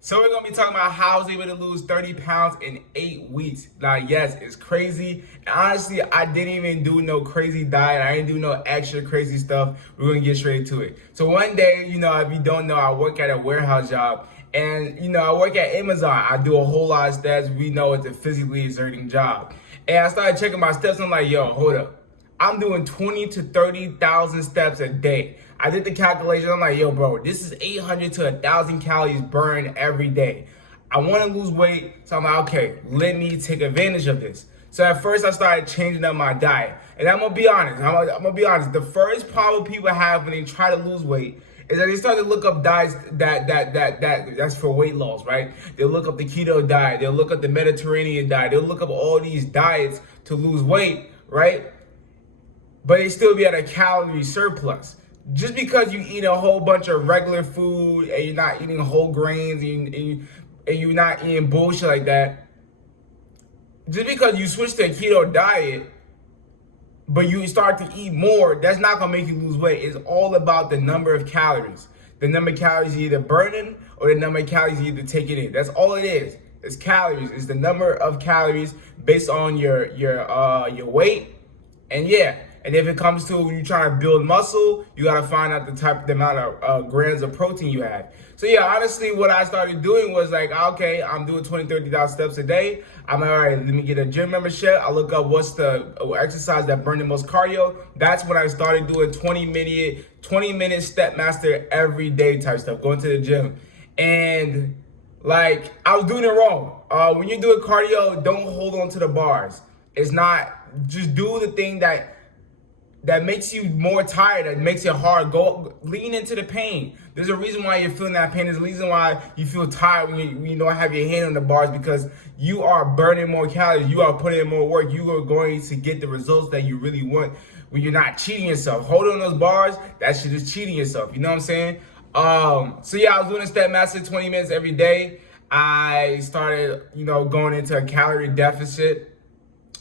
So we're going to be talking about how I was able to lose 30 pounds in 8 weeks. Now, yes, it's crazy. And honestly, I didn't even do no crazy diet. I didn't do no extra crazy stuff. We're going to get straight to it. So one day, if you don't know, I work at a warehouse job. And, I work at Amazon. I do a whole lot of steps. We know it's a physically exerting job. And I started checking my steps. I'm like, yo, hold up. I'm doing 20 to 30,000 steps a day. I did the calculation. I'm like, yo, bro, this is 800 to 1,000 calories burned every day. I want to lose weight. So I'm like, okay, let me take advantage of this. So at first I started changing up my diet. And I'm going to be honest. I'm going to be honest. The first problem people have when they try to lose weight is that they start to look up diets that's for weight loss, right? They'll look up the keto diet. They'll look up the Mediterranean diet. They'll look up all these diets to lose weight, right? But they still be at a calorie surplus. Just because you eat a whole bunch of regular food and you're not eating whole grains and you're not eating bullshit like that, just because you switch to a keto diet, but you start to eat more, that's not going to make you lose weight. It's all about the number of calories. The number of calories you either burning or the number of calories you either taking in. That's all it is. It's calories. It's the number of calories based on your weight. And yeah. And if it comes to when you're trying to build muscle, you got to find out the amount of grams of protein you have. So yeah, honestly, what I started doing was like, okay, I'm doing 20, 30,000 steps a day. I'm like, all right, let me get a gym membership. I look up what's the exercise that burn the most cardio. That's when I started doing 20-minute step master every day type stuff, going to the gym. And like, I was doing it wrong. When you're doing cardio, don't hold on to the bars. It's not, just do the thing that makes you more tired, that makes it hard. Go lean into the pain. There's a reason why you're feeling that pain. There's a reason why you feel tired when you don't have your hand on the bars, because you are burning more calories. You are putting in more work. You are going to get the results that you really want when you're not cheating yourself. Holding on those bars, that shit is cheating yourself. You know what I'm saying? So yeah, I was doing a step master 20 minutes every day. I started, going into a calorie deficit,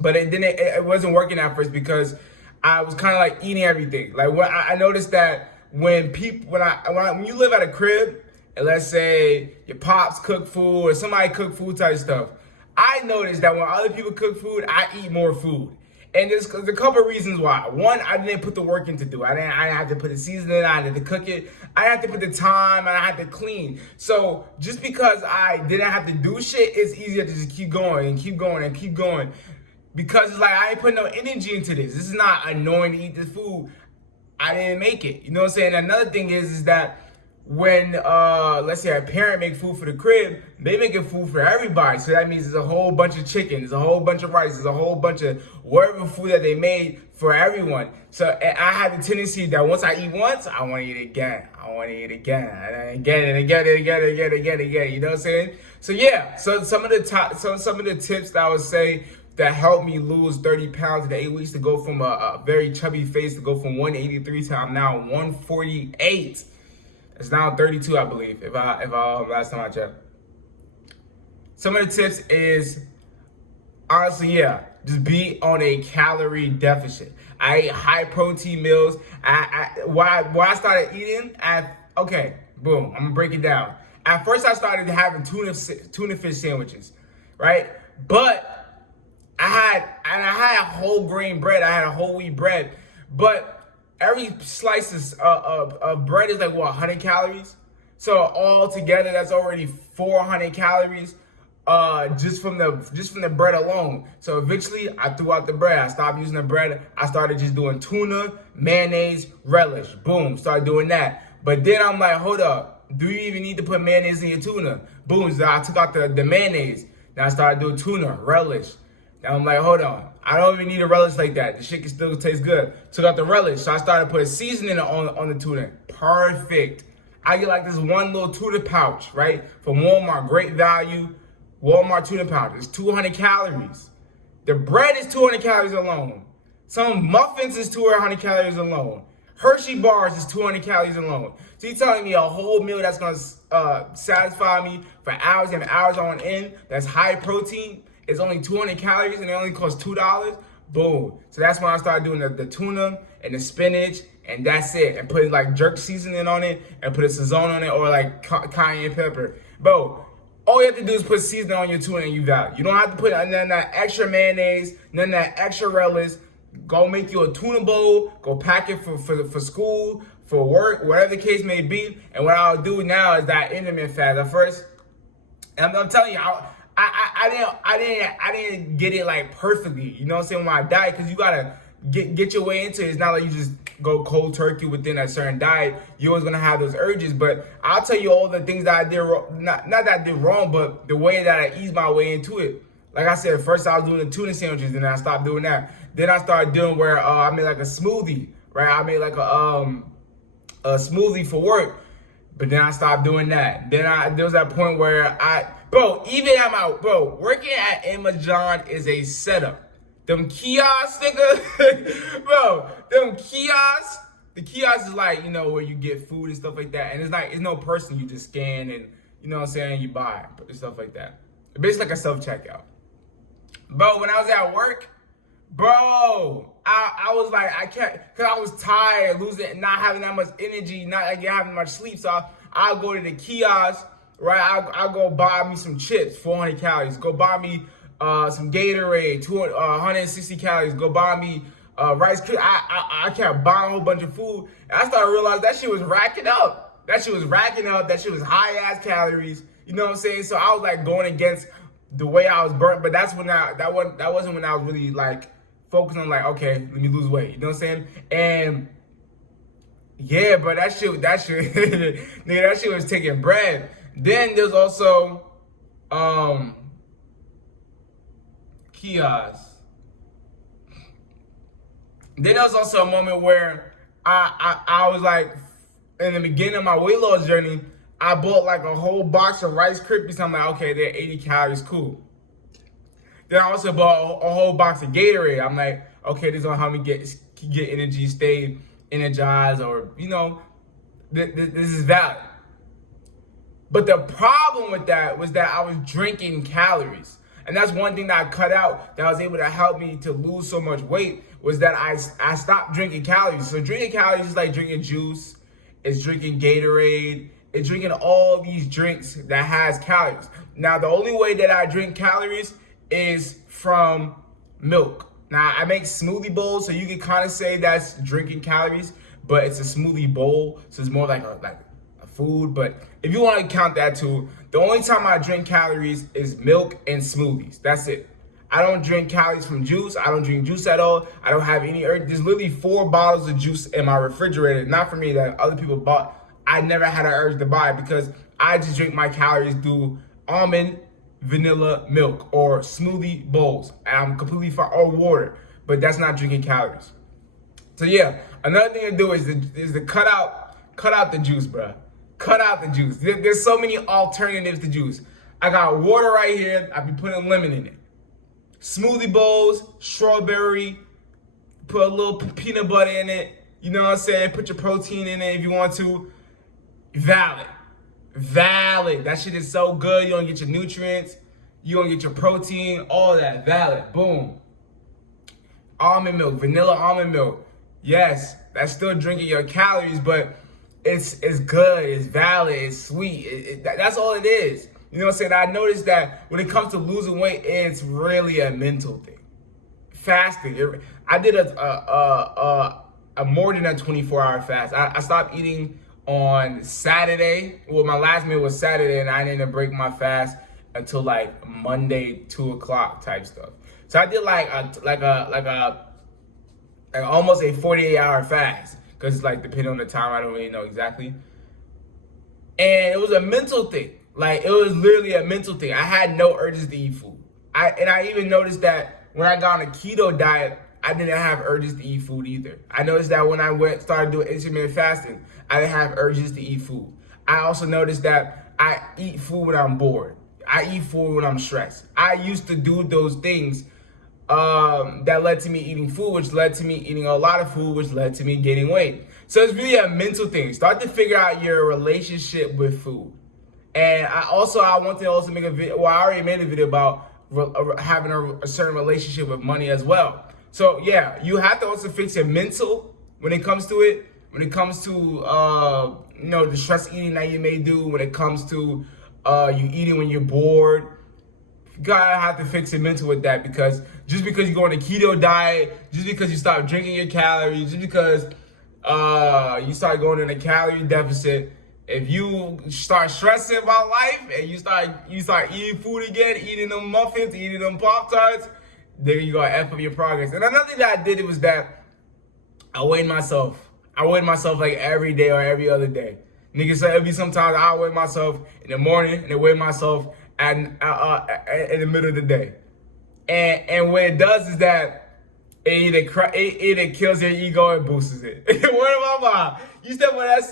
but it wasn't working at first because I was kind of like eating everything. Like I noticed that when you live at a crib, and let's say your pops cook food or somebody cook food type stuff, I noticed that when other people cook food, I eat more food. And there's a couple of reasons why. One, I didn't put the work in to do. I didn't have to put the seasoning. I had to cook it. I had to put the time. And I had to clean. So just because I didn't have to do shit, it's easier to just keep going and keep going and keep going. Because it's like, I ain't putting no energy into this. This is not annoying to eat this food. I didn't make it. You know what I'm saying? Another thing is that when, let's say a parent make food for the crib, they making food for everybody. So that means there's a whole bunch of chicken, there's a whole bunch of rice, there's a whole bunch of whatever food that they made for everyone. So I have the tendency that once I eat once, I want to eat again. I want to eat again, and again, and again, and again, and again, and again, and again. You know what I'm saying? So yeah, so some of the tips that I would say that helped me lose 30 pounds in the 8 weeks, to go from a very chubby face to go from 183 to I'm now 148. It's now 32, I believe, if I last time I checked. Some of the tips is, honestly, yeah, just be on a calorie deficit. I ate high protein meals. When I started eating, okay, boom, I'm gonna break it down. At first, I started having tuna fish sandwiches, right? But I had whole grain bread. I had a whole wheat bread, but every slice of bread is like 100 calories. So all together, that's already 400 calories, just from the bread alone. So eventually, I threw out the bread. I stopped using the bread. I started just doing tuna, mayonnaise, relish. Boom, started doing that. But then I'm like, hold up, do you even need to put mayonnaise in your tuna? Boom, so I took out the mayonnaise. Then I started doing tuna, relish. Now I'm like, hold on, I don't even need a relish like that. The shit can still taste good. Took out the relish, so I started putting seasoning on the tuna. Perfect. I get like this one little tuna pouch, right, from Walmart. Great value, Walmart tuna pouch. It's 200 calories. The bread is 200 calories alone. Some muffins is 200 calories alone. Hershey bars is 200 calories alone. So you're telling me a whole meal that's gonna satisfy me for hours and hours on end, that's high protein, it's only 200 calories and it only costs $2? Boom. So that's when I started doing the tuna and the spinach, and that's it. And putting like jerk seasoning on it and put a Sazon on it, or like cayenne pepper. Bro, all you have to do is put seasoning on your tuna and you valid. You don't have to put none of that extra mayonnaise, none of that extra relish. Go make you a tuna bowl, go pack it for school, for work, whatever the case may be. And what I'll do now is that intermittent fast. At first, and I'm telling you, I didn't get it like perfectly. You know what I'm saying? With my diet, because you gotta get your way into it. It's not like you just go cold turkey within a certain diet. You're always gonna have those urges. But I'll tell you all the things that I did wrong. Not that I did wrong, but the way that I eased my way into it. Like I said, first I was doing the tuna sandwiches, and I stopped doing that. Then I started doing where I made like a smoothie, right? I made like a smoothie for work, but then I stopped doing that. Then there was that point where working at Amazon is a setup. Them kiosks, nigga, bro, them kiosks. The kiosk is like, you know, where you get food and stuff like that, and it's no person. You just scan and, you know what I'm saying, you buy and stuff like that. It's basically like a self-checkout. Bro, when I was at work, bro, I was like, I can't, because I was tired, losing, not having that much energy, not like having much sleep. So I'll go to the kiosk, right? I'll go buy me some chips, 400 calories. Go buy me some Gatorade, 160 calories. Go buy me Rice Krispies. I kept buying a whole bunch of food. And I started realizing that shit was racking up. That shit was high ass calories. You know what I'm saying? So I was like going against the way I was burnt. But that's when that wasn't when I was really like focused on like, okay, let me lose weight. You know what I'm saying? And yeah, but that shit, nigga, that shit was taking bread. Then there's also kiosks. Then there was also a moment where I was like, in the beginning of my weight loss journey, I bought like a whole box of Rice Krispies. I'm like, okay, they're 80 calories, cool. Then I also bought a whole box of Gatorade. I'm like, okay, this is gonna help me get energy, stay energized, or, you know, this is valid. But the problem with that was that I was drinking calories. And that's one thing that I cut out that was able to help me to lose so much weight, was that I stopped drinking calories. So drinking calories is like drinking juice, it's drinking Gatorade, it's drinking all these drinks that has calories. Now, the only way that I drink calories is from milk. Now, I make smoothie bowls, so you can kind of say that's drinking calories, but it's a smoothie bowl, so it's more like a food. But if you want to count that too, the only time I drink calories is milk and smoothies. That's it. I don't drink calories from juice. I don't drink juice at all. I don't have any urge. There's literally 4 bottles of juice in my refrigerator. Not for me, that other people bought. I never had an urge to buy because I just drink my calories through almond, vanilla milk, or smoothie bowls. And I'm completely fine, or water. But that's not drinking calories. So yeah, another thing to do is to cut out the juice, bro. Cut out the juice. There's so many alternatives to juice. I got water right here. I be putting lemon in it. Smoothie bowls, strawberry, put a little peanut butter in it. You know what I'm saying? Put your protein in it if you want to. Valid. That shit is so good. You don't get your nutrients. You don't get your protein. All that. Valid. Boom. Almond milk, vanilla almond milk. Yes, that's still drinking your calories, but it's good. It's valid. It's sweet. That's all it is. You know what I'm saying? I noticed that when it comes to losing weight, it's really a mental thing. Fasting. I did a more than a 24-hour fast. I stopped eating on Saturday. Well, my last meal was Saturday, and I didn't break my fast until like Monday, 2 o'clock type stuff. So I did like almost a 48-hour fast, because like depending on the time, I don't really know exactly. And it was a mental thing. Like, it was literally a mental thing. I had no urges to eat food. I even noticed that when I got on a keto diet, I didn't have urges to eat food either. I noticed that when I started doing intermittent fasting, I didn't have urges to eat food. I also noticed that I eat food when I'm bored. I eat food when I'm stressed. I used to do those things that led to me eating food, which led to me eating a lot of food, which led to me gaining weight. So it's really a mental thing. Start to figure out your relationship with food. And I want to also make a video. Well, I already made a video about having a certain relationship with money as well. So yeah, you have to also fix your mental when it comes to it. When it comes to the stress eating that you may do. When it comes to You eating when you're bored. You gotta have to fix your mental with that, because just because you go on a keto diet, just because you stop drinking your calories, just because you start going in a calorie deficit, if you start stressing about life and you start eating food again, eating them muffins, eating them Pop-Tarts, then you gonna F up your progress. And another thing that I did was that I weighed myself. I weighed myself like every day or every other day. Niggas say it'd be sometimes I weigh myself in the morning and then weigh myself in the middle of the day. And what it does is that it either kills your ego or boosts it. What am I? You step on that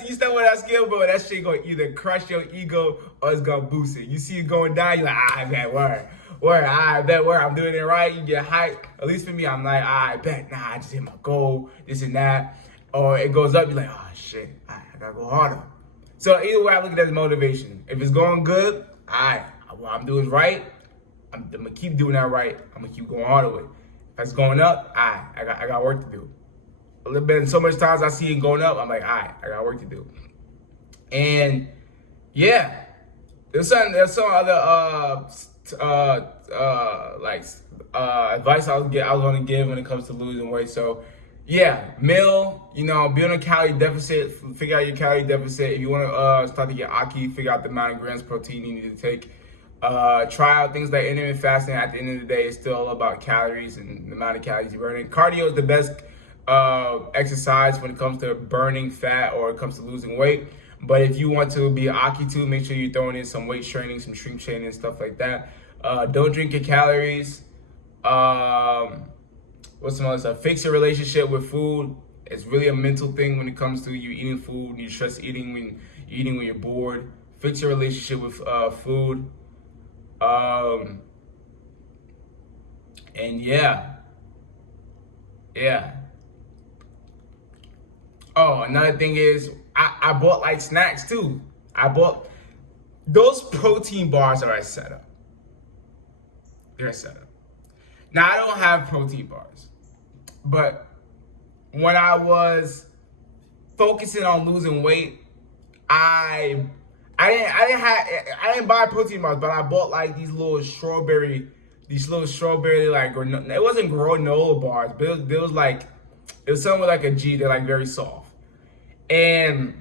scale, bro. That shit gonna either crush your ego or it's gonna boost it. You see it going down, you're like, I bet word, I bet word, I'm doing it right. You get hyped. At least for me, I'm like, I bet, nah, I just hit my goal, this and that. Or it goes up, you're like, oh shit, I gotta go harder. So either way, I look at that as motivation. If it's going good, what I'm doing is right. I'm gonna keep doing that right. I'm gonna keep going harder with it. If it's going up, I got work to do. A little bit, and so much times I see it going up, I'm like, I got work to do. And yeah, there's some other advice I was gonna give when it comes to losing weight. So yeah, be on a calorie deficit. Figure out your calorie deficit. If you want to start to get aki, figure out the amount of grams protein you need to take. Try out things like intermittent fasting. At the end of the day, it's still all about calories and the amount of calories you're burning. Cardio is the best exercise when it comes to burning fat or it comes to losing weight. But if you want to be aki too, make sure you're throwing in some weight training, some strength training, and stuff like that. Don't drink your calories. What's some other stuff? Fix your relationship with food. It's really a mental thing when it comes to you eating food. You stress eating when you're bored. Fix your relationship with food. And yeah. Oh, another thing is I bought like snacks too. I bought those protein bars are a setup. They're a setup. Now I don't have protein bars, but when I was focusing on losing weight, I didn't buy protein bars, but I bought like these little strawberry like it wasn't granola bars, but it was something with like a G. They're like very soft, and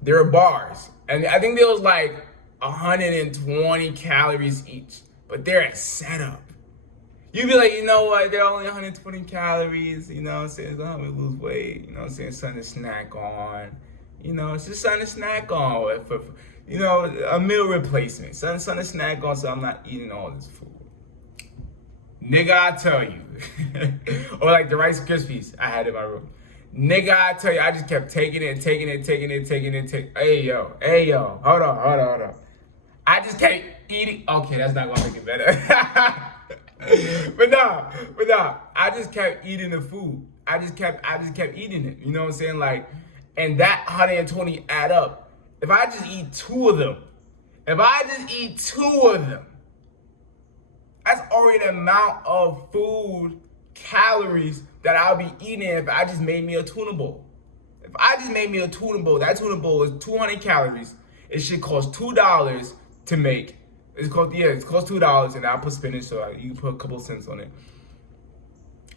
they were bars, and I think there was like 120 calories each, but they're a setup. You'd be like, you know what, they're only 120 calories, you know what I'm saying? It's gonna help me lose weight, you know what I'm saying? Something to snack on. You know, it's just something to snack on. A meal replacement. Something to snack on so I'm not eating all this food. Nigga, I tell you. Or like the Rice Krispies I had in my room. Nigga, I tell you, I just kept taking it. Hey, yo. Hold on. I just kept eating. Okay, that's not gonna make it better. But nah, I just kept eating the food. I just kept eating it. You know what I'm saying? Like, and that 120 add up. If I just eat two of them, that's already the amount of food calories that I'll be eating if I just made me a tuna bowl. If I just made me a tuna bowl, that tuna bowl is 200 calories. It should cost $2 to make. It costs $2, and I'll put spinach, so you can put a couple cents on it.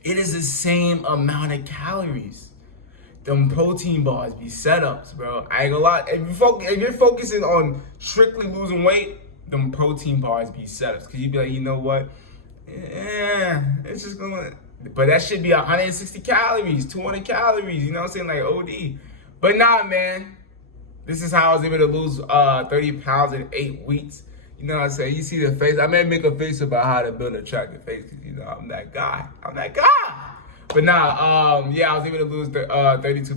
It is the same amount of calories. Them protein bars be setups, bro. I ain't gonna lie. If you're focusing on strictly losing weight, them protein bars be setups. Cause you be like, you know what? Yeah, it's just gonna. But that should be 160 calories, 200 calories. You know what I'm saying? Like OD. But nah, man. This is how I was able to lose 30 pounds in 8 weeks. You know what I'm saying? You see the face. I may make a face about how to build an attractive face because, you know, I'm that guy. But nah, I was able to lose 30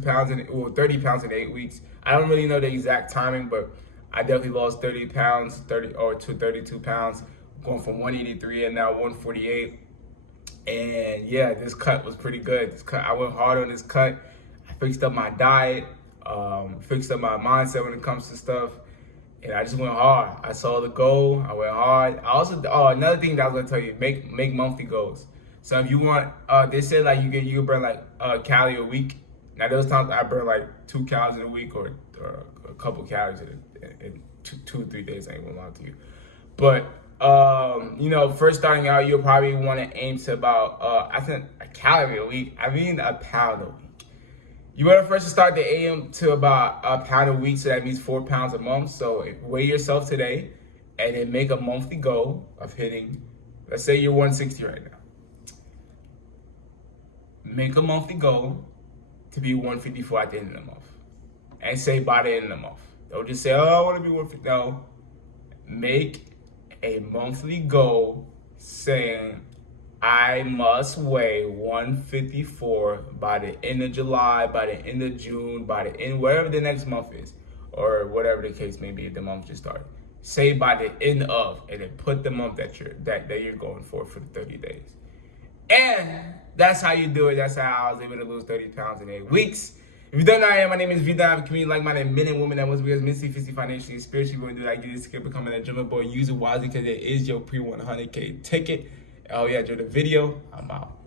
pounds in 8 weeks. I don't really know the exact timing, but I definitely lost 30 pounds, 32 pounds, going from 183 and now 148. And yeah, this cut was pretty good. I went hard on this cut. I fixed up my diet, fixed up my mindset when it comes to stuff. And I just went hard. I saw the goal. I went hard. I also, another thing that I was gonna tell you, make monthly goals. So if you want, they said like you can burn like a calorie a week. Now those times I burn like 2 calories in a week or a couple calories two 3 days ain't gonna lie to you. But first starting out, you'll probably want to aim to about I think a calorie a week. I mean a pound a week. You want to first start the aim to about a pound a week, so that means 4 pounds a month. So weigh yourself today, and then make a monthly goal of hitting. Let's say you're 160 right now. Make a monthly goal to be 154 at the end of the month, and say by the end of the month. Don't just say, "Oh, I want to be 150." No, make a monthly goal saying, I must weigh 154 by the end of July, by the end of June, by the end, whatever the next month is, or whatever the case may be if the month just started. Say by the end of, and then put the month that you're going for the 30 days. And that's how you do it. That's how I was able to lose 30 pounds in 8 weeks. If you don't know who I am, my name is vDunkk. I have a community like-minded men and women that wants to be as mentally, physically, financially, and spiritually going to do that. Get this skill, becoming a gym boy. Use it wisely because it is your pre-100K ticket. Oh yeah, enjoy the video. I'm out.